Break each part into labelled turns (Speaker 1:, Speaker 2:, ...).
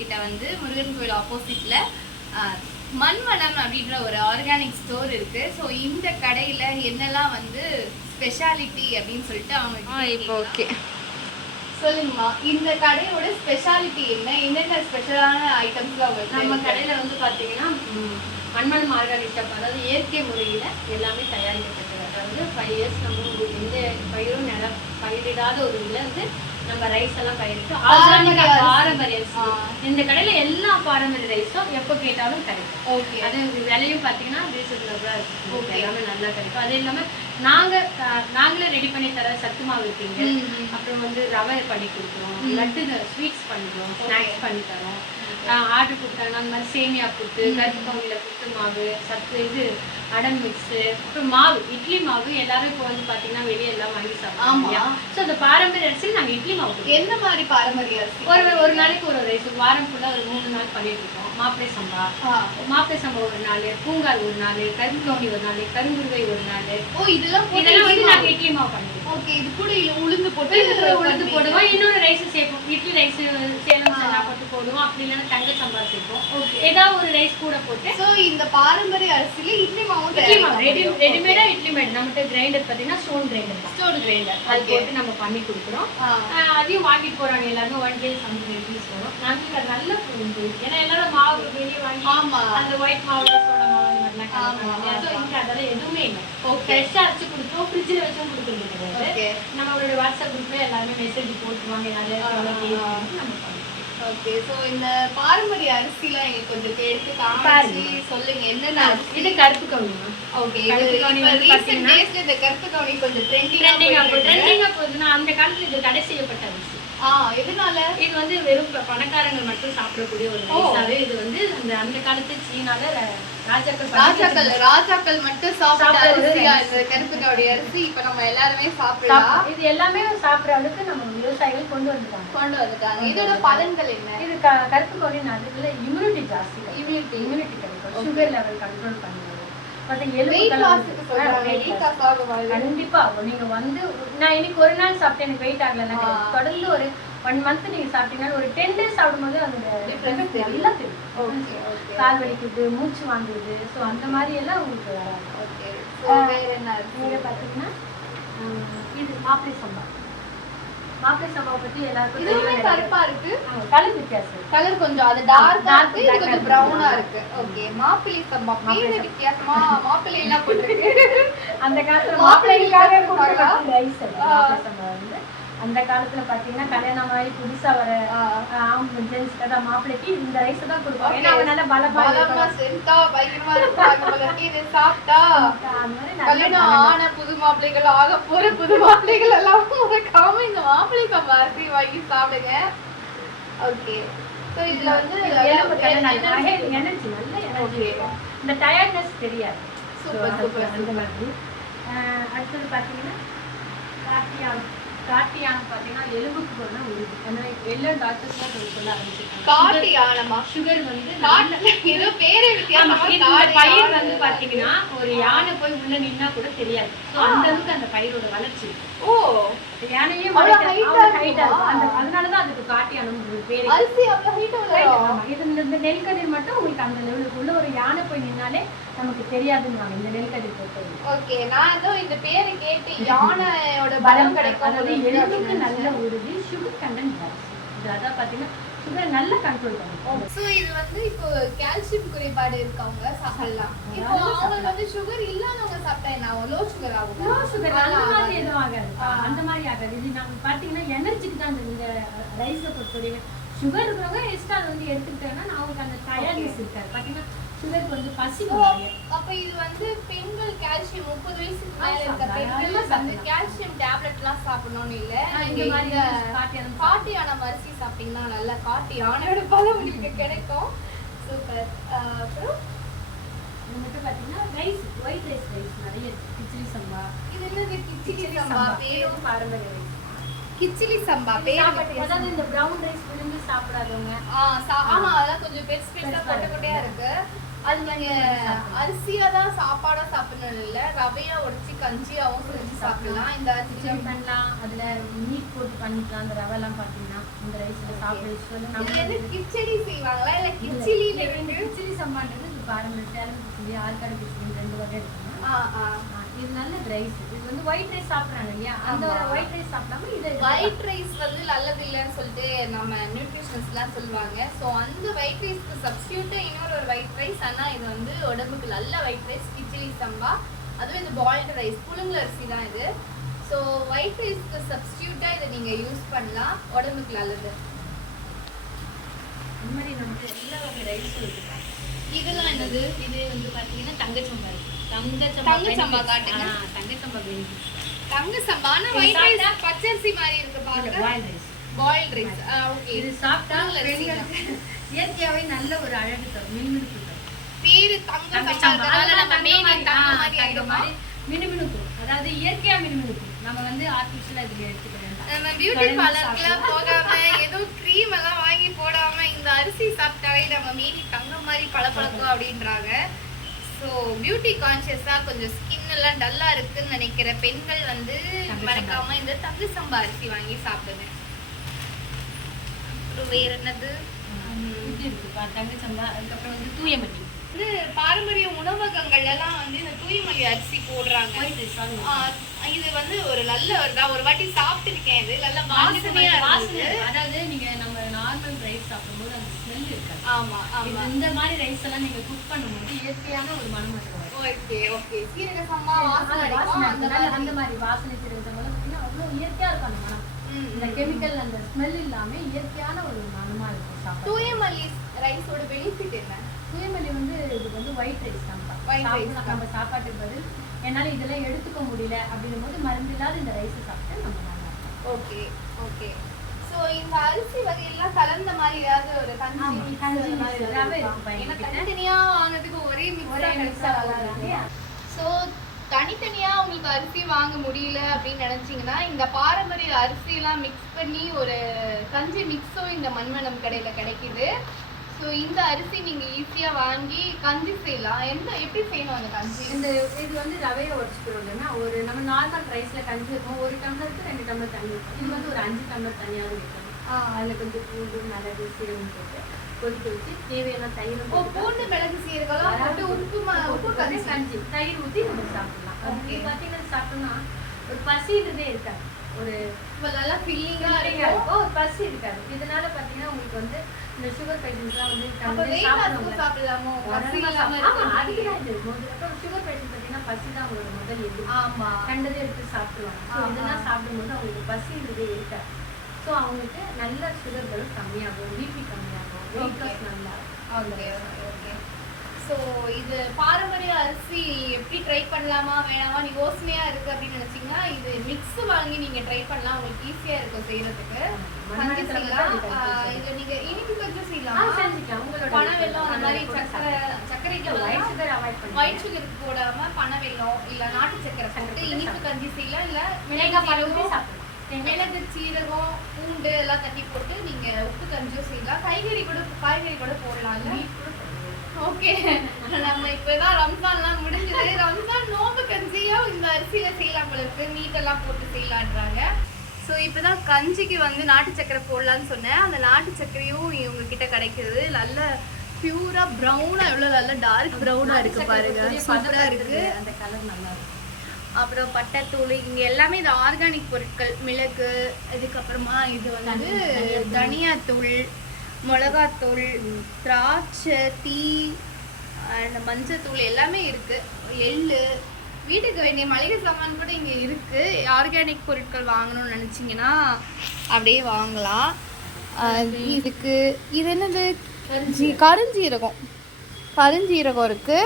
Speaker 1: கிட்ட வந்து முருகன் கோயில் ஆப்போசிட்ல மண்வனம் அப்படின்ற ஒரு ஆர்கானிக் ஸ்டோர் இருக்கு ஸோ இந்த கடையில என்னெல்லாம் வந்து ஸ்பெஷாலிட்டி அப்படின்னு சொல்லிட்டு அவங்க.
Speaker 2: ஓகே
Speaker 1: சொல்லுங்கம்மா இந்த கடையோட ஸ்பெஷாலிட்டி என்ன என்னென்ன ஸ்பெஷலான ஐட்டம்ஸ்லாம் உங்களுக்கு
Speaker 3: நம்ம? கடையில வந்து பாத்தீங்கன்னா ம், மண்மண் மார்கானிக் டப் அதாவது இயற்கை முறையில எல்லாமே தயாரிக்கப்பட்டது அதாவது ஃபைவ் இயர்ஸ் நம்ம எந்த பயிரும் நில பயிரிடாத ஒரு இதுல வந்து நம்ம ரைஸ் எல்லாம்
Speaker 1: பாரம்பரிய
Speaker 3: ஆர்கானிக். பாரம்பரிய. இந்த கடையில எல்லா பாரம்பரிய ரைஸும் எப்போ கேட்டாலும் கிடைக்கும்
Speaker 1: ஓகே
Speaker 3: அது விலையும் பார்த்தீங்கன்னா ரீசனபிளாக இருக்கும்
Speaker 1: Okay.
Speaker 3: எல்லாமே நல்லா கிடைக்கும் அது இல்லாம நாங்க அஹ், நாங்களே ரெடி பண்ணி தர சத்து மாவு
Speaker 1: ம்.
Speaker 3: அப்புறம் வந்து ரவை பண்ணி கொடுக்குறோம். லட்டு ஸ்வீட்ஸ் பண்ணிக்கிறோம். ஸ்நாக்ஸ் பண்ணி தரோம் ஆர்டர் கொடுத்தாங்க அந்த மாதிரி சேமியா புட்டு. கருப்பு கவுனில புட்டு மாவு சத்து இது அடம் மிக்ஸு அப்புறம் மாவு இட்லி மாவு எல்லாரும் இப்போ வந்து பார்த்தீங்கன்னா வெளியே எல்லாம் வாங்கி. சாப்பிடுவோம் ஸோ அந்த பாரம்பரிய அரிசியில் நாங்கள் இட்லி மாவு.
Speaker 1: என்ன மாதிரி பாரம்பரிய அரிசி
Speaker 3: ஒரு ஒரு நாளைக்கு ஒரு ரைஸ் வாரம் ஃபுல்லாக ஒரு மூணு நாள் பண்ணிட்டு இருக்கோம் மாப்பிளை சம்பா. மாப்பிளை சம்பா ஒரு நாள் பூங்கார் ஒரு நாள் கவுனி ஒரு நாள் கருங்குருவை ஒரு நாள்
Speaker 1: ஓ இதெல்லாம்
Speaker 3: இதெல்லாம் வந்து
Speaker 1: இட்லி
Speaker 3: நாங்கள்
Speaker 1: மாவு.
Speaker 3: இட்லி மாவு பண்ணுவோம்
Speaker 1: ஓகே இது கூட உளுந்து போட்டு
Speaker 3: உளுந்து போடுவோம் இன்னொரு ரைஸ் சேர்ப்போம் இட்லி ரைஸ் சேலம் போடுவோம் அப்படி இல்லைன்னா தங்க சம்பா சேர்ப்போம். ஏதாவது ஒரு ரைஸ் கூட போட்டு.
Speaker 1: சோ இந்த பாரம்பரிய அரிசியில இட்லி மாவு
Speaker 3: இட்லி மாவு. ரெடி ரெடிமேடா இட்லி மேட் நம்மகிட்ட கிரைண்டர் பார்த்தீங்கன்னா ஸ்டோன் கிரைண்டர்
Speaker 1: ஸ்டோர் கிரைண்டர்
Speaker 3: அது போட்டு நம்ம பண்ணி கொடுக்குறோம். அதையும் வாங்கிட்டு போறாங்க எல்லாரும். ஒன் டே சம்திங் ருபீஸ் வரும். நாங்களுக்கு அது நல்ல பொருள் ஏன்னா எல்லாரும் மாவு வெளியே வாங்கி அந்த ஒயிட் மாவு சோடா மாவு ஸோ அதெல்லாம் எதுவுமே இல்லை. ஃப்ரெஷ்ஷாக அரைச்சு கொடுப்போம் ஃப்ரிட்ஜில் வச்சும்
Speaker 1: ஓகே
Speaker 3: நம்மளோட வாட்ஸ்அப் குரூப்ல எல்லாருமே மெசேஜ் போட்டுருவாங்க. யார் யார் எவ்வளோ
Speaker 1: ஆ,
Speaker 3: தேவை
Speaker 1: ஆ.
Speaker 3: நம்ம
Speaker 1: ஓகே சோ இந்த பாரம்பரிய அரிசிலாம் எங்களுக்கு கொஞ்சம் எடுத்து காமிச்சு. சொல்லுங்க. என்னென்ன
Speaker 3: இது கருப்பு கவுனி
Speaker 1: ஓகே இது டேஸ்ல இந்த கருப்பு கவுனி கொஞ்சம் ட்ரெண்டிங்கா
Speaker 3: போகுதுன்னா அந்த காலத்துல இது தடை செய்யப்பட்ட அரிசி.
Speaker 1: எதனால?
Speaker 3: இது வந்து வெறும் ப- பணக்காரங்க மட்டும் சாப்பிடக்கூடிய ஒரு. ரைஸாவே இது வந்து அந்த அந்த காலத்து சீனால ராஜாக்கள்
Speaker 1: ராஜாக்கள் ராஜாக்கள் மட்டும் சாப்பிட்ட அரிசியா
Speaker 3: அரிசி.
Speaker 1: இந்த கருப்பு கவுடி அரிசி இப்ப நம்ம எல்லாருமே சாப்பிடலாம்.
Speaker 3: சாப்பிடு- இது எல்லாமே சாப்பிடுற அளவுக்கு நம்ம விவசாயிகள் கொண்டு வந்துட்டாங்க.
Speaker 1: கொண்டு வந்துட்டாங்க. இதோட பலன்கள் என்ன?
Speaker 3: இது கருப்பு கவுனி அதுல இம்யூனிட்டி ஜாஸ்தி
Speaker 1: Immunity.
Speaker 3: இம்யூனிட்டி கிடைக்கும். சுகர் லெவல் கண்ட்ரோல் பண்ணுவோம் கண்டிப்பா. நீங்க வந்து நான் இன்னைக்கு ஒரு நாள் சாப்பிட்டேன் எனக்கு வெயிட் ஆகலன்னா
Speaker 1: ஆ.
Speaker 3: கிடையாது. தொடர்ந்து ஒரு ஒன் மந்த் நீங்க சாப்பிட்டீங்கன்னா ஒரு டென் டேஸ் சாப்பிடும்போது அந்த
Speaker 1: தெரியும்.
Speaker 3: கால் வலிக்குது மூச்சு வாங்குது. ஸோ அந்த மாதிரி எல்லாம் உங்களுக்கு வராது.
Speaker 1: வேற என்ன?
Speaker 3: நீங்க பாத்தீங்கன்னா இது மாப்பிளை சம்பா. மாப்பிளை சம்பாவை பத்தி எல்லாருக்கும்
Speaker 1: இதுவுமே கருப்பா இருக்கு.
Speaker 3: கலர் வித்தியாசம்.
Speaker 1: கலர் கொஞ்சம் அது டார்க்கா இருக்கு இது கொஞ்சம். பிரவுனா இருக்கு. ஓகே மாப்பிள்ளை சம்பா பேரு வித்தியாசமா மாப்பிள்ளை எல்லாம் போட்டுருக்கு?
Speaker 3: அந்த காலத்துல
Speaker 1: மாப்பிள்ளைகளுக்காக
Speaker 3: மாப்பிள்ளைகளுக்காக
Speaker 1: கொடுத்தாங்களா?
Speaker 3: கொடுக்கப்பட்ட ரைஸ் அது
Speaker 1: ஆ.
Speaker 3: மாப்பிளை சம்பா வந்து. அந்த காலத்துல பாத்தீங்கன்னா கல்யாணம் ஆகி புதுசா வர ஜென்ஸ்க்கு அதான் மாப்பிள்ளைக்கு இந்த ரைஸ் தான் கொடுப்பாங்க. ஏன்னா அவன் நல்ல பலமா
Speaker 1: பலமா. சென்டா பயங்கரமா இருப்பாங்க. இதை சாப்பிட்டா கல்யாணம். ஆன புது மாப்பிள்ளைகள் ஆக போற புது மாப்பிள்ளைகள் எல்லாம் மறக்காம இந்த மாப்பிள்ளை அரிசி வாங்கி சாப்பிடுங்க. ஓகே சோ இதுல வந்து
Speaker 3: எனர்ஜி நல்ல எனர்ஜி இந்த டயர்ட்னஸ் தெரியாது. So,
Speaker 1: super,
Speaker 3: அந்த. மாதிரி. அடுத்தது பார்த்தீங்கன்னா காட்டியானம் காட்டியானம் பார்த்தீங்கன்னா எலும்புக்கு போனா உறுதி ஏன்னா எல்லா டாக்டர்ஸ்லாம் கொஞ்சம் சொல்ல ஆரம்பிச்சிருக்காங்க
Speaker 1: காட்டு யானமா
Speaker 3: சுகர் வந்து
Speaker 1: காட்டு ஏதோ பேரே
Speaker 3: பயிர்
Speaker 1: யானை.
Speaker 3: வந்து ஒரு யானை போய் உள்ள நின்னா கூட தெரியாது. அந்த அளவுக்கு அந்த பயிரோட வளர்ச்சி.
Speaker 1: ஓ.
Speaker 3: யானையே. அந்த அதனாலதான் அதுக்கு காட்டியானம் ஒரு பேரு
Speaker 1: அரிசி.
Speaker 3: இது இந்த நெல்கதிர் மட்டும் உங்களுக்கு அந்த லெவலுக்குள்ள ஒரு யானை போய் நின்னாலே நமக்கு தெரியாதுன்னு இந்த நெல்கதிர் பொறுத்தவரை
Speaker 1: ஓகே நான் ஏதோ இந்த பேரை கேட்டு யானையோட பலம் கிடைக்கும்
Speaker 3: அதாவது எலும்புக்கு நல்ல உறுதி சுகர் கண்டென்ட் ஜாஸ்தி இது அதான் பாத்தீங்கன்னா சுகர் நல்லா கண்ட்ரோல் பண்ணும்.
Speaker 1: சோ இது வந்து இப்போ கால்சியம் குறைபாடு இருக்கவங்க சாப்பிடலாம். இப்போ அவங்க வந்து சுகர் இல்லாதவங்க சாப்பிட்டா என்ன ஆகும்? லோ சுகர் ஆகும்.
Speaker 3: லோ சுகர் அந்த மாதிரி எதுவும் ஆகாது. அந்த மாதிரி ஆகாது. இது நம்ம பாத்தீங்கன்னா எனர்ஜிக்கு தான் இந்த- ரைஸை பொறுத்தவரைக்கும் சுகர் இருக்கிறவங்க எக்ஸ்ட்ரா வந்து எடுத்துக்கிட்டாங்கன்னா அவங்களுக்கு அந்த டயர்ட்னஸ் இருக்காது. பாத்தீங்கன்னா சுகருக்கு வந்து பசி.
Speaker 1: அப்ப இது வந்து பெண்கள் கால்சியம் முப்பது வயசுக்கு மேல இருக்க. பெண்கள் வந்து. கால்சியம் டேப்லெட் எல்லாம் சாப்பிடணும்னு இல்ல. நீங்க
Speaker 3: இந்த மாதிரி
Speaker 1: இந்த
Speaker 3: காட்டியானம்
Speaker 1: காட்டு யானை அரிசி சாப்பிட்டீங்கன்னா நல்ல காட்டு யானையோட பலம் உங்களுக்கு கிடைக்கும். சூப்பர் அப்புறம்?
Speaker 3: பாத்தீங்கன்னா ரைஸ் ஒயிட் ரைஸ் ரைஸ் நிறைய. கிச்சடி சம்பா.
Speaker 1: இது என்னது? கிச்சிடி சம்பா. பேரும்
Speaker 3: பேரும் பாரம்பரிய ரைஸ்
Speaker 1: கிச்சிலி சம்பா. பேர்
Speaker 3: சாப்பாட்டு அதாவது இந்த ப்ரௌன் ரைஸ் விரும்பி சாப்பிடாதவங்க.
Speaker 1: ஆமா அதெல்லாம் கொஞ்சம் பெருசு பெருசா கொட்டை கொட்டையா இருக்கு. அது நீங்க அரிசியா தான் சாப்பாடா சாப்பிடணும் இல்ல. ரவையா உடைச்சு கஞ்சியாவும் செஞ்சு சாப்பிடலாம். இந்த அரிசி
Speaker 3: கிச்சடி பண்ணலாம். அதுல மீட் போட்டு பண்ணிக்கலாம். அந்த ரவெல்லாம் பாத்தீங்கன்னா இந்த ரைஸ்ல சாப்பிட வந்து
Speaker 1: கிச்சடி செய்வாங்களா? இல்ல
Speaker 3: இந்த
Speaker 1: இருக்கு
Speaker 3: கிச்சடி சம்பான்றது இது பாரம்பரிய சேலம் கிச்சடி ஆற்காடு கிச்சடி ரெண்டு வகை.
Speaker 1: ஆ,
Speaker 3: இது நல்ல ரைஸ் இது வந்து ஒயிட் ரைஸ் சாப்பிடுறாங்க இல்லையா? அந்த. ஒயிட் ரைஸ் சாப்பிடாம இது
Speaker 1: ஒயிட் ரைஸ் வந்து நல்லது இல்லைன்னு சொல்லிட்டு நம்ம நியூட்ரிஷன்ஸ்லாம் சொல்லுவாங்க. ஸோ அந்த ஒயிட் ரைஸ்க்கு சப்ஸ்டியூட்டாக இன்னொரு ஒரு ஒயிட் ரைஸ் ஆனால் இது வந்து உடம்புக்கு நல்ல ஒயிட் ரைஸ் கிச்சிலி சம்பா. அதுவும் இது பாயில்டு ரைஸ் புழுங்கல் அரிசி தான் இது. ஸோ ஒயிட் ரைஸ்க்கு சப்ஸ்டியூட்டாக இதை நீங்கள் யூஸ் பண்ணலாம். உடம்புக்கு நல்லது.
Speaker 3: இந்த மாதிரி நமக்கு எல்லா வகை ரைஸும் இருக்கு.
Speaker 1: இதெல்லாம் என்னது?
Speaker 3: இது வந்து பாத்தீங்கன்னா தங்கச்சம்பா தங்கச்சம்பா benefits.
Speaker 1: காட்டுங்க. தங்க சம்பா. ஆனால்
Speaker 3: இது
Speaker 1: ஒயிட் ரைஸ் பச்சரிசி மாதிரி இருக்கு பாருங்க. பாயில்டு ரைஸ் ஓகே
Speaker 3: இது சாப்பிட்டா இயற்கையாவே நல்ல ஒரு அழகு தரும். தரும்.
Speaker 1: பேரு தங்க சம்பா
Speaker 3: அதெல்லாம்
Speaker 1: நம்ம
Speaker 3: தங்க
Speaker 1: மேனி
Speaker 3: மாதிரி,
Speaker 1: தங்க மாதிரி
Speaker 3: தங்க
Speaker 1: ஆயிடுமா?
Speaker 3: மினுமினுக்கும் அதாவது இயற்கையா மினுமினுக்கும் நம்ம வந்து ஆர்டிஃபிஷியலா இதுல எடுத்துக்க வேண்டாம்
Speaker 1: நம்ம பியூட்டி பார்லருக்குலாம். போகாம ஏதோ க்ரீம் எல்லாம் வாங்கி போடாம இந்த அரிசி சாப்பிட்டாலே நம்ம மீறி தங்க மாதிரி பளபளக்கும் அப்படின்றாங்க. ஸோ பியூட்டி கான்சியஸா கொஞ்சம் ஸ்கின் எல்லாம் டல்லா இருக்குன்னு நினைக்கிற பெண்கள் வந்து
Speaker 3: தங்க
Speaker 1: மறக்காம இந்த தங்கு சம்பா அரிசி வாங்கி சாப்பிடுங்க. அப்புறம் வேற என்னது?
Speaker 3: இருக்குப்பா தங்கச்சம்பா அதுக்கப்புறம் வந்து தூயமல்லி.
Speaker 1: வந்து பாரம்பரிய உணவகங்கள் எல்லாம் வந்து இந்த தூய்மொழி அரிசி போடுறாங்க. இது வந்து ஒரு நல்ல நான் ஒரு வாட்டி சாப்பிட்டிருக்கேன் இது. நல்ல வாசனையா
Speaker 3: அதாவது நீங்க நம்ம நார்மல் ரைஸ் சாப்பிடும்போது அந்த
Speaker 1: ஆமா ஆமா.
Speaker 3: இந்த மாதிரி ரைஸ் எல்லாம் நீங்க குக் பண்ணும்போது இயற்கையான ஒரு மனம் வரும்.
Speaker 1: Okay okay. சீரக சம்பா வாசனை
Speaker 3: அந்த
Speaker 1: மாதிரி.
Speaker 3: வாசனை தெரிவித்த போது பார்த்தீங்கன்னா அவ்வளோ இயற்கையா இருக்கும் அந்த மனம்.
Speaker 1: ம்,
Speaker 3: இந்த. கெமிக்கல் அந்த ஸ்மெல் இல்லாம இயற்கையான ஒரு மனமா இருக்கும்
Speaker 1: தூயமல்லி ரைஸோட பெனிஃபிட் என்ன?
Speaker 3: தூயமல்லி வந்து இது வந்து ஒயிட் ரைஸ் தான் நம்ம சாப்பாட்டுக்கு பதில். என்னால இதெல்லாம் எடுத்துக்க முடியல அப்படின்னும் போது மருந்து இல்லாத இந்த ரைஸ் சாப்பிட்டு நம்ம நல்லா.
Speaker 1: Okay okay. சோ இந்த அரிசி வகையெல்லாம் கலந்த மாதிரி ஏதாவது ஒரு கஞ்சி
Speaker 3: கஞ்சி
Speaker 1: மாதிரி ஏன்னா. தனித்தனியா வாங்குறதுக்கு ஒரே மிக்ஸா கிடைச்சா? ஸோ தனித்தனியா உங்களுக்கு அரிசி வாங்க முடியல அப்படின்னு நினைச்சீங்கன்னா இந்த பாரம்பரிய அரிசியெல்லாம் மிக்ஸ் பண்ணி ஒரு கஞ்சி மிக்ஸும் இந்த மண்வனம் கடையில கிடைக்குது ஸோ இந்த அரிசி நீங்க ஈஸியா வாங்கி கஞ்சி செய்யலாம். எந்த எப்படி செய்யணும் அந்த கஞ்சி?
Speaker 3: இந்த இது வந்து ரவையை உடச்சிக்கிறோம் இல்லைன்னா ஒரு நம்ம நார்மல் ரைஸ்ல கஞ்சி வைப்போம். ஒரு டம்ளருக்கு ரெண்டு டம்ளர் தண்ணி வைப்போம். இது வந்து ஒரு அஞ்சு டம்ளர் தண்ணியாவது வைக்கணும் அதுல கொஞ்சம் பூண்டு மிளகு சீரகம் போட்டு கொதிக்க வச்சு தேவையான தயிரும்
Speaker 1: ஓ பூண்டு மிளகு சீரகம் போட்டு உப்பு உப்பு
Speaker 3: கஞ்சி.
Speaker 1: கஞ்சி.
Speaker 3: தயிர் ஊற்றி நம்ம சாப்பிடலாம். அப்படி பார்த்தீங்கன்னா சாப்பிட்டோம்னா ஒரு பசின்றதே இருக்காது. ஒரு
Speaker 1: நல்லா ஃபில்லிங்கா
Speaker 3: ஃபில்லிங்கா
Speaker 1: இருக்கும்.
Speaker 3: இருக்கும். ஒரு பசி இருக்காது. இதனால பார்த்தீங்கன்னா உங்களுக்கு வந்து இந்த சுகர் பேஷண்ட்ஸ்லாம் வந்து
Speaker 1: சாப்பிடலாமோ? பசி
Speaker 3: இது. அப்புறம் sugar patient பார்த்தீங்கன்னா பசி தான் அவங்களோட முதல் எதிரி.
Speaker 1: ஆமா.
Speaker 3: கண்டதை எடுத்து சாப்பிடுவாங்க
Speaker 1: ஆமா.
Speaker 3: இதெல்லாம் சாப்பிடும்போது அவங்களுக்கு பசின்றதே இருக்காது. ஸோ அவங்களுக்கு நல்ல சுகர் லெவல் கம்மியாகும். பிபி கம்மியாகும். Weight
Speaker 1: Okay.
Speaker 3: லாஸ் நல்லா
Speaker 1: ஓகே ஸோ இது பாரம்பரிய அரிசி எப்படி ட்ரை பண்ணலாமா வேணாமான்னு யோசனையா இருக்கு அப்படின்னு நினைச்சீங்கன்னா இது மிக்ஸ் வாங்கி நீங்க ட்ரை பண்ணலாம். உங்களுக்கு ஈஸியா இருக்கும் செய்யறதுக்கு செய்யலாம். இது நீங்க இனிப்பு கொஞ்சம் செய்யலாம்? பனை அந்த மாதிரி சக்கரை சர்க்கரைக்கு
Speaker 3: ஒயிட் சுகர் அவாய்ட் பண்ணி
Speaker 1: ஒயிட் சுகருக்கு போடாம பனை வெல்லம் இல்ல நாட்டு சக்கரை போட்டு இனிப்பு கஞ்சி செய்யலாம். இல்ல
Speaker 3: பால் ஊற்றி
Speaker 1: மிளகு சீரகம் பூண்டு எல்லாம் தட்டி போட்டு நீங்க உப்பு கஞ்சியும் செய்யலாம். காய்கறி கூட காய்கறி கூட போடலாம் இல்ல. ஓகே நம்ம இப்பதான் ரம்ஜான்லாம் முடிஞ்சது. ரம்ஜான் நோம்பு கஞ்சியும் இந்த அரிசியில செய்யலாம் போல இருக்கு. மீட் எல்லாம் போட்டு செய்யலான்றாங்க. ஸோ இப்போதான் கஞ்சிக்கு வந்து நாட்டு சக்கரை போடலான்னு சொன்னேன். அந்த நாட்டு சக்கரையும் இவங்க கிட்ட கிடைக்குது நல்ல பியூரா ப்ரௌனா எவ்வளோ நல்ல டார்க் ப்ரௌனா இருக்கு பாருங்க. சூப்பரா இருக்கு.
Speaker 3: அந்த கலர் நல்லா இருக்கும்
Speaker 1: அப்புறம் பட்டைத்தூள் இங்க எல்லாமே இது ஆர்கானிக் பொருட்கள். மிளகு இதுக்கப்புறமா இது வந்து
Speaker 3: தனி-
Speaker 1: தனியாத்தூள் மிளகாத்தூள் திராட்சை டீ அண்ட் மஞ்சத்தூள் எல்லாமே இருக்கு. எள்ளு வீட்டுக்கு வேண்டிய மளிகை சாமான் கூட இங்கே இருக்கு. ஆர்கானிக் பொருட்கள் வாங்கணும்னு நினச்சிங்கன்னா அப்படியே வாங்கலாம். இதுக்கு இது என்னது? ஜி கருஞ்சீரகம். கருஞ்சீரகம் இருக்கு.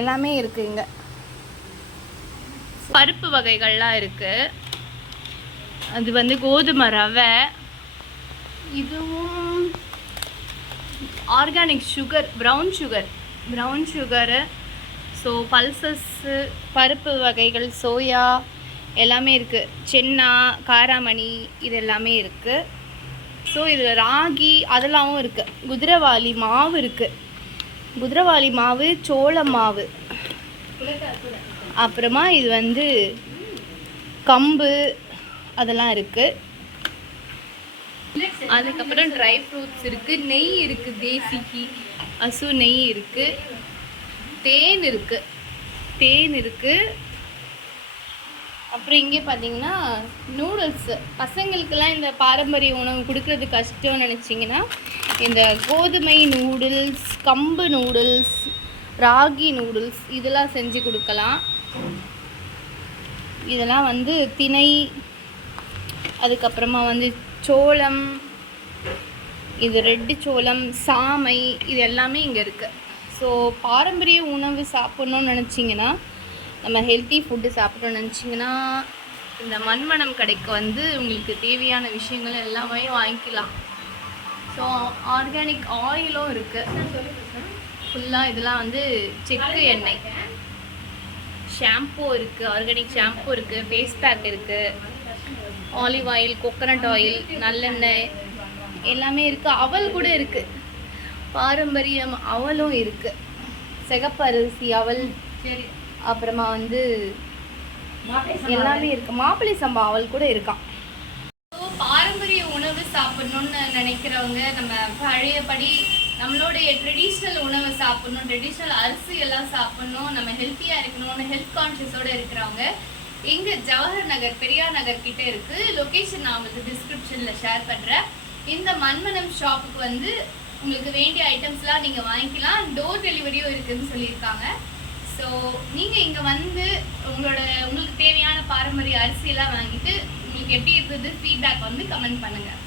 Speaker 1: எல்லாமே இருக்கு இங்க. பருப்பு வகைகள்லாம் இருக்கு. அது வந்து கோதுமை ரவை இதுவும் organic sugar brown sugar brown sugar so pulses பருப்பு வகைகள் சோயா எல்லாமே இருக்குது சென்னா காராமணி இது எல்லாமே இருக்குது ஸோ இதில் ராகி அதெல்லாமும் இருக்குது குதிரவாளி மாவு இருக்குது குதிரவாளி மாவு சோள மாவு. அப்புறமா இது வந்து கம்பு அதெல்லாம் இருக்குது அதுக்கப்புறம் ட்ரை ஃப்ரூட்ஸ் இருக்குது நெய் இருக்குது தேசிக்கு அசு நெய் இருக்குது தேன் இருக்குது தேன் இருக்குது அப்புறம் இங்கே பார்த்தீங்கன்னா நூடுல்ஸு பசங்களுக்கெல்லாம் இந்த பாரம்பரிய உணவு கொடுக்கறது கஷ்டம்னு நினச்சிங்கன்னா இந்த கோதுமை நூடுல்ஸ் கம்பு நூடுல்ஸ் ராகி நூடுல்ஸ் இதெல்லாம் செஞ்சு கொடுக்கலாம். இதெல்லாம் வந்து திணை அதுக்கப்புறமா வந்து சோளம் இது ரெட்டு சோளம் சாமை இது எல்லாமே இங்கே இருக்குது ஸோ பாரம்பரிய உணவு சாப்பிட்ணுன்னு நினச்சிங்கன்னா நம்ம ஹெல்த்தி ஃபுட்டு சாப்பிட்ணுன்னு நினச்சிங்கன்னா இந்த மண்மனம் கடைக்கு வந்து உங்களுக்கு தேவையான விஷயங்கள் எல்லாமே வாங்கிக்கலாம். ஸோ ஆர்கானிக் ஆயிலும் இருக்குது ஃபுல்லாக இதெல்லாம் வந்து செக்கு எண்ணெய். ஷாம்பூ இருக்குது ஆர்கானிக் ஷாம்பூ இருக்குது ஃபேஸ் பேக் இருக்குது ஆலிவ் ஆயில் கோகனட் ஆயில் நல்லெண்ணெய் எல்லாமே இருக்குது அவல் கூட இருக்குது பாரம்பரியம் அவலும் இருக்குது சிகப்பரிசி அவல் அப்புறமா வந்து எல்லாமே இருக்குது மாப்பிள்ளை சம்பா அவல் கூட இருக்கான். பாரம்பரிய உணவு சாப்பிடணும்னு நினைக்கிறவங்க நம்ம பழையபடி நம்மளுடைய ட்ரெடிஷ்னல் உணவை சாப்பிடணும் ட்ரெடிஷ்னல் அரிசி எல்லாம் சாப்பிடணும் நம்ம ஹெல்த்தியாக இருக்கணும்னு ஹெல்த் கான்ஷியஸோடு இருக்கிறவங்க எங்க ஜவஹர் நகர் பெரியார் நகர் கிட்ட இருக்கு. லொகேஷன் நான் உங்களுக்கு டிஸ்கிரிப்ஷனில் ஷேர் பண்ணுறேன் இந்த மண்மனம் ஷாப்புக்கு வந்து உங்களுக்கு வேண்டிய ஐட்டம்ஸ்லாம் நீங்கள் வாங்கிக்கலாம். டோர் டெலிவரியும் இருக்குதுன்னு சொல்லியிருக்காங்க. ஸோ நீங்கள் இங்கே வந்து உங்களோட உங்களுக்கு தேவையான பாரம்பரிய அரிசியெல்லாம் வாங்கிட்டு உங்களுக்கு எப்படி இருந்தது? ஃபீட்பேக் வந்து கமெண்ட் பண்ணுங்கள்